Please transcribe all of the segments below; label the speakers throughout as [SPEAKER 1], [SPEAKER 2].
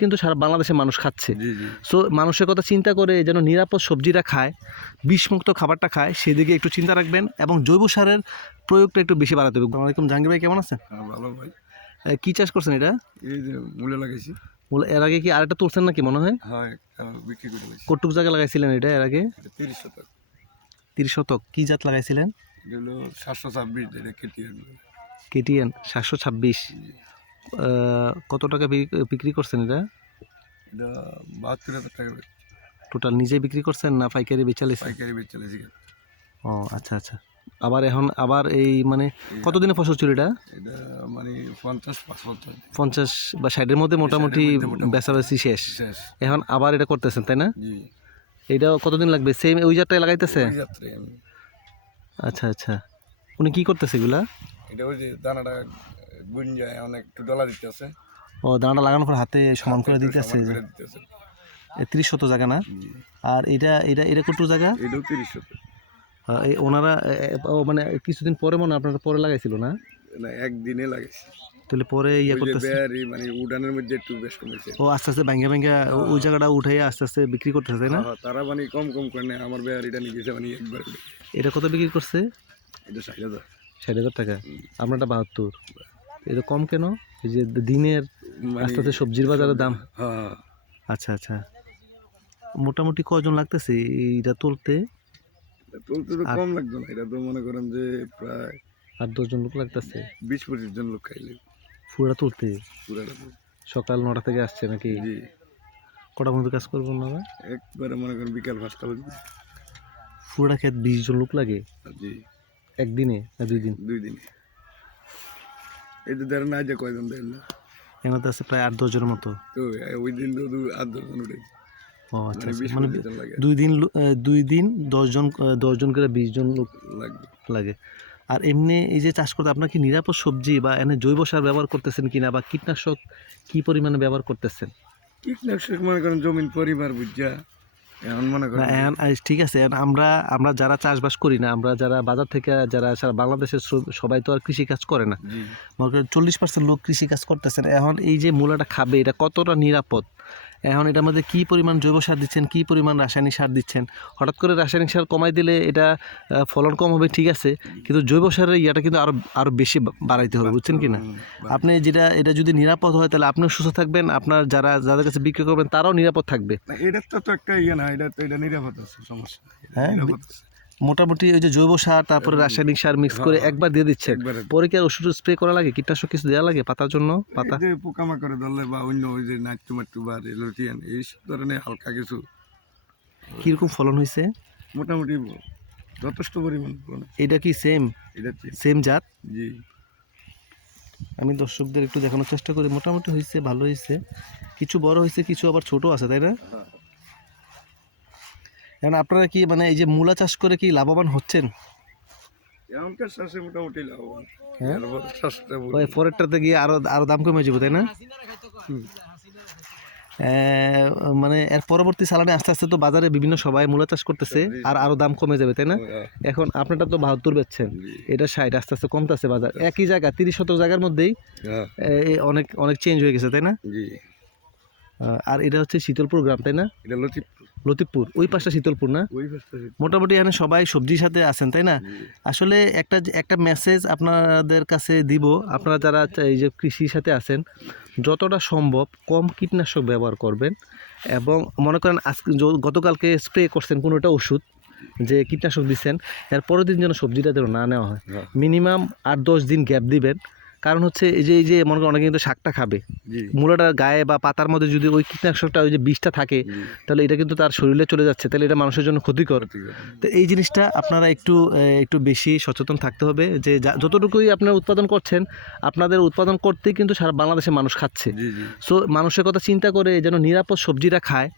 [SPEAKER 1] কিন্তু সারা বাংলাদেশে মানুষ খাচ্ছে। সো মানুষের কথা চিন্তা করে যেন নিরাপদ সবজিটা খায় বিষমুক্ত খাবারটা খায় সেদিকে একটু চিন্তা রাখবেন এবং জৈব সারের প্রয়োগটা একটু বেশি বাড়াতে হবে। আসসালামাইকুম জাহাঙ্গীর ভাই কেমন আছেন?
[SPEAKER 2] হ্যাঁ ভালো ভাই।
[SPEAKER 1] কি চাষ করছেন এটা?
[SPEAKER 2] এই যে মূলে লাগাইছি।
[SPEAKER 1] বলে এর আগে কি আরেকটা তুলছেন নাকি মনে হয়?
[SPEAKER 2] হ্যাঁ বিক্রি করে
[SPEAKER 1] কটুক জায়গা লাগাইছিলেন এটা এর আগে?
[SPEAKER 2] তিরিশ শতক।
[SPEAKER 1] তিরিশ শতক। কি জাত লাগাইছিলেন?
[SPEAKER 2] সাতশো ছাব্বিশ এটা কেটে আনলো
[SPEAKER 1] কেটিএন সাতশো ছাব্বিশ। কত টাকা বিক্রি- করছেন এটা?
[SPEAKER 2] এটা বাহাত্তর হাজার টাকা
[SPEAKER 1] টোটাল নিজে বিক্রি করছেন না পাইকারি বেচালিস
[SPEAKER 2] পাইকারি বেচ
[SPEAKER 1] ও আচ্ছা আচ্ছা। আবার এখন আবার এই মানে কতদিনের ফসল ছিল এটা?
[SPEAKER 2] এটা মানে পঞ্চাশ পঞ্চাশ
[SPEAKER 1] বা ষাটের মধ্যে মোটামুটি। বেচাবেচি শেষ। এখন আবার এটা করতেছেন তাই না?
[SPEAKER 2] জি।
[SPEAKER 1] এটা কতদিন লাগবে? সেম ওই লাগাইতেছে?
[SPEAKER 2] যাত্রায় আমি।
[SPEAKER 1] আচ্ছা আচ্ছা। উনি কি করতেছে এগুলা?
[SPEAKER 2] এটা ওই যে দানাটা গুন যায় অনেক একটু ডলা দিতে আছে
[SPEAKER 1] ও দানাটা লাগানোর পর হাতে সমান করে দিতেছে।
[SPEAKER 2] দিতে আছে
[SPEAKER 1] তিরিশ শত জায়গা না? আর এটা এটা এটা কত জায়গা?
[SPEAKER 2] এটাও তিরিশ
[SPEAKER 1] এই ওনারা মানে কিছুদিন পরে মনে হয় আপনারা পরে লাগাইছিল না?
[SPEAKER 2] না একদিনে লাগাইছি।
[SPEAKER 1] তাহলে পরে ইয়ে করতেছে।
[SPEAKER 2] মানে উডানের মধ্যে একটু বেশ কমেছে।
[SPEAKER 1] ও আস্তে আস্তে ভাঙ্গা ভাঙ্গা ওই জায়গাটা উঠে আস্তে আস্তে বিক্রি করতেছে না?
[SPEAKER 2] হ্যাঁ, তারা মানে কম কম করে নেয়। আমার বেয়ারিটা নিয়ে গেছে মানে একবার
[SPEAKER 1] এটা কত বিক্রি করছে?
[SPEAKER 2] এটা ষাট হাজার।
[SPEAKER 1] ষাট হাজার টাকা। আপনারটা বাহাত্তর। এটা কম কেন? এই যে দিনের
[SPEAKER 2] মানে
[SPEAKER 1] আস্তে আস্তে সবজির বাজারের দাম।
[SPEAKER 2] হ্যাঁ।
[SPEAKER 1] আচ্ছা আচ্ছা। মোটামুটি কজন লাগতেছে এইটা তুলতে?
[SPEAKER 2] তুলতে তো কম লাগতো না। এটা তো মনে করেন যে প্রায়
[SPEAKER 1] আট দশজন লোক লাগতেছে?
[SPEAKER 2] বিশ পঁচিশ জন লোক খাইলে।
[SPEAKER 1] পুরা তুলতে? সকাল নটা থেকে আসছে নাকি? কটা পর্যন্ত কাজ করব না
[SPEAKER 2] একবারে মনে করেন বিকাল পাঁচটা বাজবে
[SPEAKER 1] পুরা খেত বিশ জন লোক লাগে?
[SPEAKER 2] জি।
[SPEAKER 1] একদিনে না দুই দিন?
[SPEAKER 2] দুই দিনে। তো ধরেন না যে কয়জন দেন না?
[SPEAKER 1] এনাতে আছে প্রায় আট দশজনের মতো।
[SPEAKER 2] তো ওই দিন তো আট দশজন উঠে।
[SPEAKER 1] ও আচ্ছা
[SPEAKER 2] মানে
[SPEAKER 1] আচ্ছা। মানে দুই দিন দুই দিন দশজন দশজন করে বিশ জন লোক লাগে। আর এমনি এই যে চাষ করতে আপনার কি নিরাপদ সবজি বা এনে জৈব সার ব্যবহার করতেছেন কিনা বা কীটনাশক কি পরিমাণে ব্যবহার করতেছেন?
[SPEAKER 2] কীটনাশক মনে করেন জমিন পরিবার বুঝা এখন মনে করেন
[SPEAKER 1] এখন ঠিক আছে আমরা আমরা যারা চাষবাস করি না আমরা যারা বাজার থেকে যারা সারা বাংলাদেশের সবাই তো আর কৃষি কাজ করে না। মনে করেন চল্লিশ পার্সেন্ট লোক কৃষি কাজ করতেছেন এখন এই যে মূলাটা খাবে এটা কতটা নিরাপদ? এখন এটার মধ্যে কী পরিমাণ জৈব সার দিচ্ছেন? কী পরিমাণ রাসায়নিক সার দিচ্ছেন? হঠাৎ করে রাসায়নিক সার কমাই দিলে এটা ফলন কম হবে ঠিক আছে। কিন্তু জৈব সারের ইয়েটা কিন্তু আরও আরও বেশি বাড়াইতে হবে বুঝছেন কি না আপনি যেটা এটা যদি নিরাপদ হয় তাহলে আপনিও সুস্থ থাকবেন। আপনার যারা যাদের কাছে বিক্রি করবেন তারাও নিরাপদ থাকবে।
[SPEAKER 2] এটা তো তো একটা ইয়ে না এটা তো এটা নিরাপদ আছে সমস্যা
[SPEAKER 1] হ্যাঁ। মোটামুটি ওই যে জৈব সার তারপরে রাসায়নিক সার মিক্স করে একবার দিয়ে
[SPEAKER 2] দিচ্ছে।
[SPEAKER 1] পরে কি আর ওষুধ স্প্রে করা লাগে? কীটনাশক কিছু দেওয়া লাগে পাতার জন্য? পাতা?
[SPEAKER 2] পোকামাকড়ে ধরলে বা অন্য ওই যে নাট্টু মাট্টু বা রেলোটিয়ান এই সব ধরনের হালকা কিছু।
[SPEAKER 1] কীরকম ফলন হয়েছে?
[SPEAKER 2] মোটামুটি যথেষ্ট পরিমাণ।
[SPEAKER 1] এটা কি সেম
[SPEAKER 2] এটা
[SPEAKER 1] সেম জাত?
[SPEAKER 2] জি।
[SPEAKER 1] আমি দর্শকদের একটু দেখানোর চেষ্টা করি। মোটামুটি হয়েছে ভালো হয়েছে। কিছু বড় হয়েছে কিছু আবার ছোট আছে তাই না? এখন আপনারা কি মানে এই যে মূলা চাষ করে কি লাভবান হচ্ছেন?
[SPEAKER 2] মোটামুটি লাভবান।
[SPEAKER 1] হ্যাঁ? ওই গিয়ে আরও আরও দাম কমে যাবে তাই না? মানে এর পরবর্তী সালানে আস্তে আস্তে তো বাজারে বিভিন্ন সবাই মূলা চাষ করতেছে আর আরও দাম কমে যাবে তাই না? এখন আপনারটা তো বাহাত্তর বেচছেন এটা ষাট আস্তে আস্তে কমতেছে বাজার। একই জায়গা তিরিশ শতক জায়গার মধ্যেই
[SPEAKER 2] হ্যাঁ,
[SPEAKER 1] অনেক অনেক চেঞ্জ হয়ে গেছে তাই না? আর এটা হচ্ছে শীতলপুর গ্রাম তাই না?
[SPEAKER 2] এটা লতিফপুর।
[SPEAKER 1] লতিফপুর ওই পাশটা শীতলপুর না। মোটামুটি এখানে সবাই সবজির সাথে আছেন তাই না? আসলে একটা একটা মেসেজ আপনাদের কাছে দিব আপনারা যারা এই যে কৃষির সাথে আছেন যতটা সম্ভব কম কীটনাশক ব্যবহার করবেন এবং মনে করেন আজকে গতকালকে স্প্রে করছেন কোনোটা ওষুধ যে কীটনাশক দিচ্ছেন এর পরের দিন যেন সবজিটা যেন না নেওয়া হয়।
[SPEAKER 2] হ্যাঁ,
[SPEAKER 1] মিনিমাম আট দশ দিন গ্যাপ দিবেন কারণ হচ্ছে এই যে এই যে মনে করেন অনেকে কিন্তু শাকটা খাবে। মূলাটার গায়ে বা পাতার মধ্যে যদি ওই কীটনাশকটা ওই যে বিষটা থাকে তাহলে এটা কিন্তু তার শরীরে চলে যাচ্ছে তাহলে এটা মানুষের জন্য ক্ষতিকর। তো এই জিনিসটা আপনারা একটু একটু বেশি সচেতন থাকতে হবে যে যা- যতটুকুই আপনারা উৎপাদন করছেন আপনাদের উৎপাদন করতেই কিন্তু সারা বাংলাদেশে মানুষ খাচ্ছে। সো মানুষের কথা চিন্তা করে যেন নিরাপদ সবজিটা খায়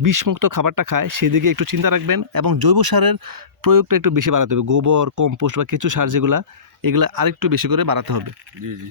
[SPEAKER 1] বিষমুক্ত খাবারটা খায় সেদিকে একটু চিন্তা রাখবেন এবং জৈব সারের প্রয়োগটা একটু বেশি বাড়াতে হবে। গোবর কম্পোস্ট বা কিছু সার যেগুলা এগুলা আরেকটু বেশি করে বাড়াতে হবে।
[SPEAKER 2] জি জি।